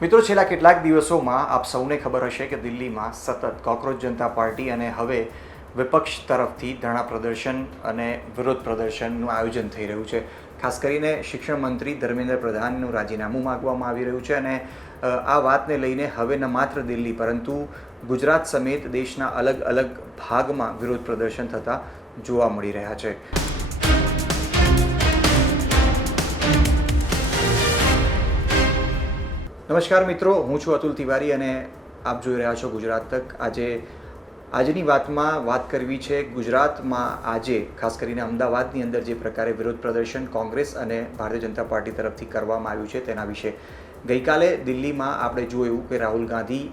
મિત્રો, છેલ્લા કેટલાક દિવસોમાં આપ સૌને ખબર હશે કે દિલ્હીમાં સતત કોકરોચ જનતા પાર્ટી અને હવે વિપક્ષ તરફથી ધરણા પ્રદર્શન અને વિરોધ પ્રદર્શનનું આયોજન થઈ રહ્યું છે. ખાસ કરીને શિક્ષણ મંત્રી ધર્મેન્દ્ર પ્રધાનનું રાજીનામું માગવામાં આવી રહ્યું છે અને આ વાતને લઈને હવે ન માત્ર દિલ્હી પરંતુ ગુજરાત સમેત દેશના અલગ અલગ ભાગમાં વિરોધ પ્રદર્શન થતા જોવા મળી રહ્યા છે. નમસ્કાર મિત્રો, હું છું અતુલ તિવારી અને આપ જોઈ રહ્યા છો ગુજરાત તક. આજની વાતમાં વાત કરવી છે ગુજરાતમાં આજે ખાસ કરીને અમદાવાદની અંદર જે પ્રકારે વિરોધ પ્રદર્શન કોંગ્રેસ અને ભારતીય જનતા પાર્ટી તરફથી કરવામાં આવ્યું છે તેના વિશે. ગઈકાલે દિલ્હીમાં આપણે જોયું કે રાહુલ ગાંધી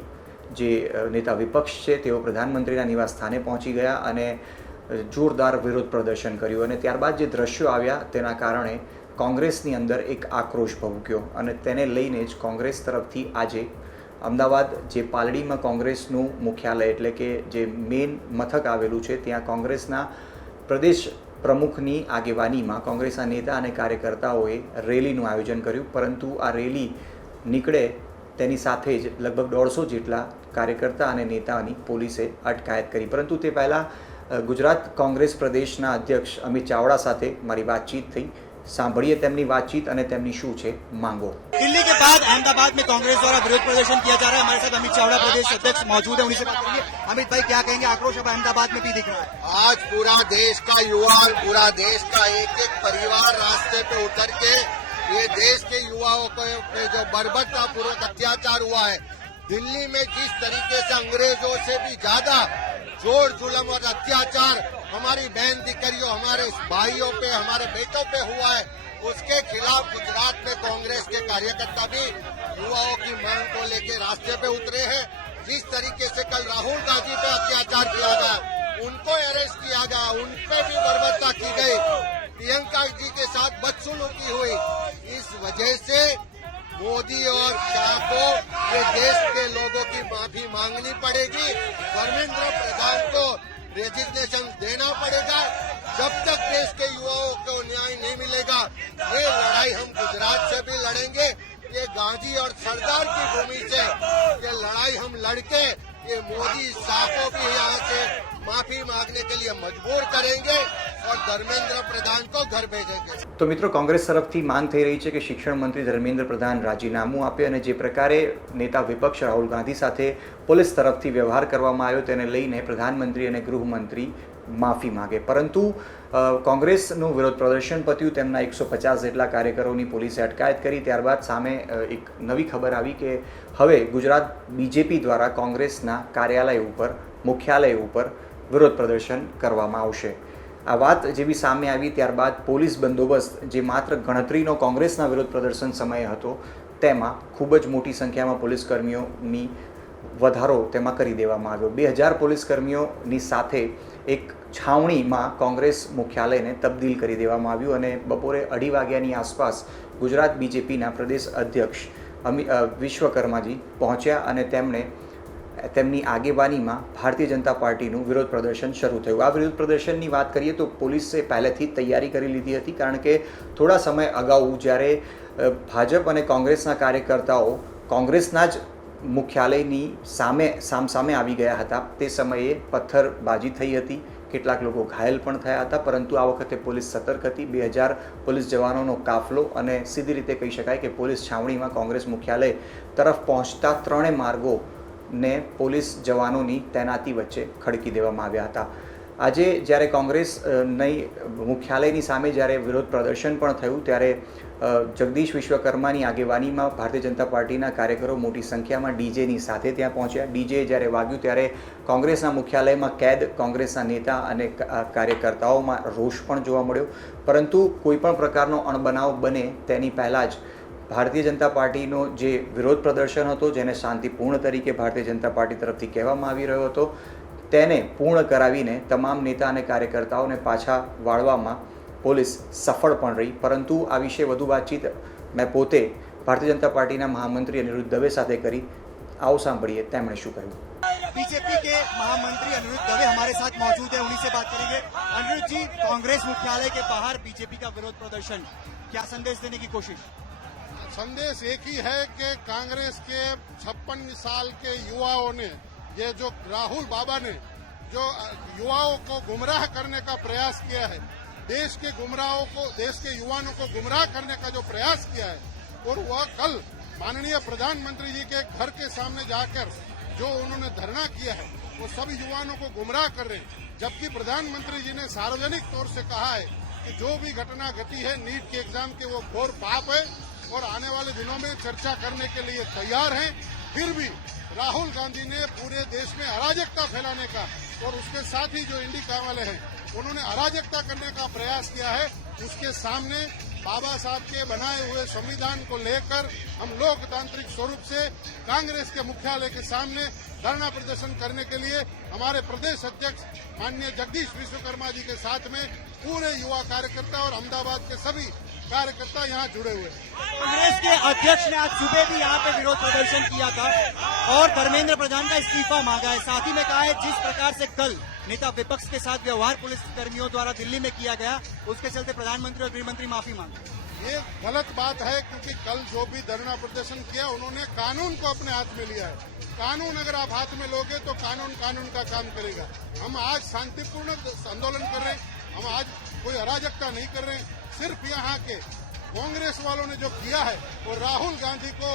જે નેતા વિપક્ષ છે તેઓ પ્રધાનમંત્રીના નિવાસ સ્થાને પહોંચી ગયા અને જોરદાર વિરોધ પ્રદર્શન કર્યું અને ત્યારબાદ જે દ્રશ્યો આવ્યા તેના કારણે કોંગ્રેસની અંદર એક આક્રોશ ભભૂક્યો અને તેને લઈને જ કોંગ્રેસ તરફથી આજે અમદાવાદ જે પાલડીમાં કોંગ્રેસનું મુખ્યાલય એટલે કે જે મેઇન મથક આવેલું છે ત્યાં કોંગ્રેસના પ્રદેશ પ્રમુખની આગેવાનીમાં કોંગ્રેસના નેતા અને કાર્યકર્તાઓએ રેલીનું આયોજન કર્યું. પરંતુ આ રેલી નીકળે તેની સાથે જ લગભગ 150 જેટલા કાર્યકર્તા અને નેતાની પોલીસે અટકાયત કરી. પરંતુ તે પહેલાં ગુજરાત કોંગ્રેસ પ્રદેશના અધ્યક્ષ અમિત ચાવડા સાથે મારી વાતચીત થઈ. सांभळिए તેમની વાતચीत અને તેમની શું છે માંगो. दिल्ली के बाद अहमदाबाद में कांग्रेस द्वारा विरोध प्रदर्शन किया जा रहा है. हमारे साथ अमित चावड़ा प्रदेश अध्यक्ष मौजूद है, उन्हीं से बात करेंगे. अमित भाई, क्या कहेंगे? आक्रोश अब अहमदाबाद में भी दिख रहा है. आज पूरा देश का युवा, पूरा देश का एक एक परिवार रास्ते पे उतर के ये देश के युवाओं को पे जो बर्बरता पूर्वक अत्याचार हुआ है, दिल्ली में जिस तरीके से अंग्रेजों से भी ज्यादा जोर जुलम और अत्याचार हमारी बहन दीकरियों, हमारे भाइयों पे, हमारे बेटों पे हुआ है, उसके खिलाफ गुजरात में कांग्रेस के कार्यकर्ता भी युवाओं की मांग को लेकर रास्ते पे उतरे हैं. जिस तरीके से कल राहुल गांधी पे अत्याचार किया गया, उनको अरेस्ट किया गया, उन पे भी बर्बरता की गई, प्रियंका जी के साथ बदसलूकी हुई, इस वजह से मोदी और शाह को ये देश के लोगों की माफी मांगनी पड़ेगी. धर्मेंद्र प्रधान को रेजिग्नेशन देना पड़ेगा. जब तक देश के युवाओं को न्याय नहीं मिलेगा, ये लड़ाई हम गुजरात से भी लड़ेंगे. ये गांधी और सरदार की भूमि से ये लड़ाई हम लड़के ये मोदी शाह को भी यहाँ से माफी मांगने के लिए मजबूर करेंगे और धर्मेंद्र प्रधान को घर भेजेंगे. તો મિત્રો, કોંગ્રેસ તરફથી માંગ થઈ રહી છે કે શિક્ષણ મંત્રી ધર્મેન્દ્ર પ્રધાન રાજીનામું આપે અને જે પ્રકારે નેતા વિપક્ષ રાહુલ ગાંધી સાથે પોલીસ તરફથી વ્યવહાર કરવામાં આવ્યો તેને લઈને પ્રધાનમંત્રી અને ગૃહમંત્રી માફી માગે. પરંતુ કોંગ્રેસનું વિરોધ પ્રદર્શન પત્યું, તેમના 150 જેટલા કાર્યકરોની પોલીસે અટકાયત કરી. ત્યારબાદ સામે એક નવી ખબર આવી કે હવે ગુજરાત બીજેપી દ્વારા કોંગ્રેસના કાર્યાલય ઉપર, મુખ્યાલય ઉપર વિરોધ પ્રદર્શન કરવામાં આવશે. આ વાત જેવી સામે આવી ત્યારબાદ પોલીસ બંદોબસ્ત જે માત્ર ગણતરીનો કોંગ્રેસના વિરોધ પ્રદર્શન સમયે હતો તેમાં ખૂબ જ મોટી સંખ્યામાં પોલીસ કર્મીઓની વધારો તેમાં કરી દેવામાં આવ્યો. 2000 પોલીસ કર્મીઓની સાથે એક છાવણીમાં કોંગ્રેસ મુખ્યાલયને તબદીલ કરી દેવામાં આવ્યું અને બપોરે 2:30 વાગ્યાની આસપાસ ગુજરાત બીજેપીના પ્રદેશ અધ્યક્ષ વિશ્વકર્માજી પહોંચ્યા અને તેમણે તેમની આગેવાનીમાં ભારતીય જનતા પાર્ટીનું વિરોધ પ્રદર્શન શરૂ થયું. આ વિરોધ પ્રદર્શનની વાત કરીએ તો પોલીસે પહેલેથી જ તૈયારી કરી લીધી હતી, કારણ કે થોડા સમય અગાઉ જ્યારે ભાજપ અને કોંગ્રેસના કાર્યકર્તાઓ કોંગ્રેસના જ મુખ્યાલયની સામે આવી ગયા હતા તે સમયે પથ્થરબાજી થઈ હતી, કેટલાક લોકો ઘાયલ પણ થયા હતા. પરંતુ આ વખતે પોલીસ સતર્ક હતી. 2000 પોલીસ જવાનોનો કાફલો અને સીધી રીતે કહી શકાય કે પોલીસ છાવણીમાં કોંગ્રેસ મુખ્યાલય તરફ પહોંચતા ત્રણેય માર્ગોને પોલીસ જવાનોની તૈનાતી વચ્ચે ખડકી દેવામાં આવ્યા હતા. આજે જ્યારે કોંગ્રેસની મુખ્યાલયની સામે જ્યારે વિરોધ પ્રદર્શન પણ થયું ત્યારે જગદીશ વિશ્વકર્માની આગેવાનીમાં ભારતીય જનતા પાર્ટીના કાર્યકરો મોટી સંખ્યામાં ડીજેની સાથે ત્યાં પહોંચ્યા. ડીજે જ્યારે વાગ્યું ત્યારે કોંગ્રેસના મુખ્યાલયમાં કેદ કોંગ્રેસના નેતા અને કાર્યકર્તાઓમાં રોષ પણ જોવા મળ્યો. પરંતુ કોઈપણ પ્રકારનો અણબનાવ બને તેની પહેલાં જ ભારતીય જનતા પાર્ટીનો જે વિરોધ પ્રદર્શન હતો, જેને શાંતિપૂર્ણ તરીકે ભારતીય જનતા પાર્ટી તરફથી કહેવામાં આવી રહ્યો હતો, તેને પૂર્ણ કરાવીને તમામ નેતા અને કાર્યકર્તાઓને પાછા વાળવામાં પોલીસ સફળ પણ રહી. પરંતુ આ વિશે વધુ વાતચીત મેં પોતે ભારતીય જનતા પાર્ટીના મહામંત્રી અનિરુદ્ધ દવે સાથે કરી. आओ सांभळिए તેમણે શું કહ્યું. बीजेपी के महामंत्री अनिरुद्ध दवे हमारे साथ मौजूद है, उन्हीं से बात करेंगे. अनिरुद्ध जी, कांग्रेस मुख्यालय के बाहर बीजेपी का विरोध प्रदर्शन, क्या संदेश देने की कोशिश? संदेश एक ही है कि कांग्रेस के 56 साल के युवाओं ने, ये जो राहुल बाबा ने जो युवाओं को गुमराह करने का प्रयास किया है, देश के युवाओं को गुमराह करने का जो प्रयास किया है, और वह कल माननीय प्रधानमंत्री जी के घर के सामने जाकर जो उन्होंने धरना किया है, वो सभी युवाओं को गुमराह कर रहे हैं। जबकि प्रधानमंत्री जी ने सार्वजनिक तौर से कहा है कि जो भी घटना घटी है नीट के एग्जाम के, वो घोर पाप है और आने वाले दिनों में चर्चा करने के लिए तैयार हैं। फिर भी राहुल गांधी ने पूरे देश में अराजकता फैलाने का, और उसके साथ ही जो इंडिका वाले हैं उन्होंने अराजकता करने का प्रयास किया है। उसके सामने बाबा साहब के बनाए हुए संविधान को लेकर हम लोकतांत्रिक स्वरूप से कांग्रेस के मुख्यालय के सामने धरना प्रदर्शन करने के लिए हमारे प्रदेश अध्यक्ष माननीय जगदीश विश्वकर्मा जी के साथ में पूरे युवा कार्यकर्ता और अहमदाबाद के सभी कार्यकर्ता यहाँ जुड़े हुए हैं। कांग्रेस के अध्यक्ष ने आज सुबह भी यहाँ पे विरोध प्रदर्शन किया था और धर्मेंद्र प्रधान का इस्तीफा मांगा है। साथ ही में कहा है जिस प्रकार से कल नेता विपक्ष के साथ व्यवहार पुलिस कर्मियों द्वारा दिल्ली में किया गया, उसके चलते प्रधानमंत्री और गृहमंत्री माफी मांगी। ये गलत बात है, क्योंकि कल जो भी धरना प्रदर्शन किया उन्होंने कानून को अपने हाथ में लिया है। कानून अगर आप हाथ में लोगे तो कानून का काम करेगा। हम आज शांतिपूर्ण आंदोलन कर रहे हैं, हम आज कोई अराजकता नहीं कर रहे हैं। सिर्फ यहाँ के कांग्रेस वालों ने जो किया है वो राहुल गांधी को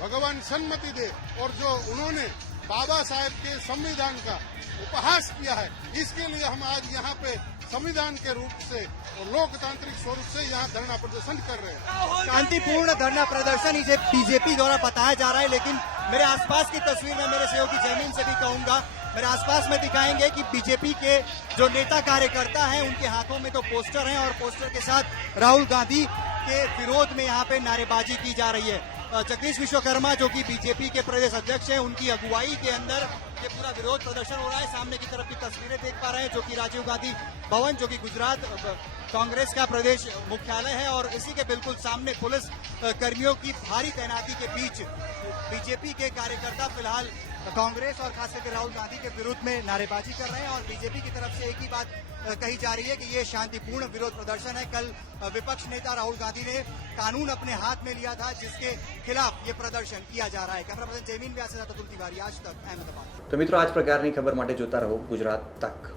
भगवान सन्मति दे, और जो उन्होंने बाबा साहेब के संविधान का उपहास किया है, इसके लिए हम आज यहाँ पे संविधान के रूप से और लोकतांत्रिक स्वरूप से यहाँ धरना प्रदर्शन कर रहे हैं। शांतिपूर्ण धरना प्रदर्शन इसे बीजेपी द्वारा बताया जा रहा है, लेकिन मेरे आसपास की तस्वीर में मेरे सहयोगी जमीन से भी कहूंगा, मेरे आसपास में दिखाएंगे कि बीजेपी के जो नेता कार्यकर्ता हैं उनके हाथों में तो पोस्टर हैं, और पोस्टर के साथ राहुल गांधी के विरोध में यहाँ पे नारेबाजी की जा रही है। जगदीश विश्वकर्मा जो कि बीजेपी के प्रदेश अध्यक्ष हैं, उनकी अगुवाई के अंदर ये पूरा विरोध प्रदर्शन हो रहा है। सामने की तरफ की तस्वीरें देख पा रहे हैं जो कि राजीव गांधी भवन, जो कि गुजरात कांग्रेस का प्रदेश मुख्यालय है, और इसी के बिल्कुल सामने पुलिस कर्मियों की भारी तैनाती के बीच बीजेपी के कार्यकर्ता फिलहाल कांग्रेस और खास करके राहुल गांधी के विरुद्ध में नारेबाजी कर रहे हैं। और बीजेपी की तरफ से एक ही बात कही जा रही है कि ये शांतिपूर्ण विरोध प्रदर्शन है। कल विपक्ष नेता राहुल गांधी ने कानून अपने हाथ में लिया था, जिसके खिलाफ ये प्रदर्शन किया जा रहा है। कैमरा पर्सन जयमीन व्यास સાથે અતુલ તિવારી, આજ તક, અહેમદાબાદ। તો મિત્રો, આ જ પ્રકારની ખબર માટે જોતા રહો ગુજરાત તક।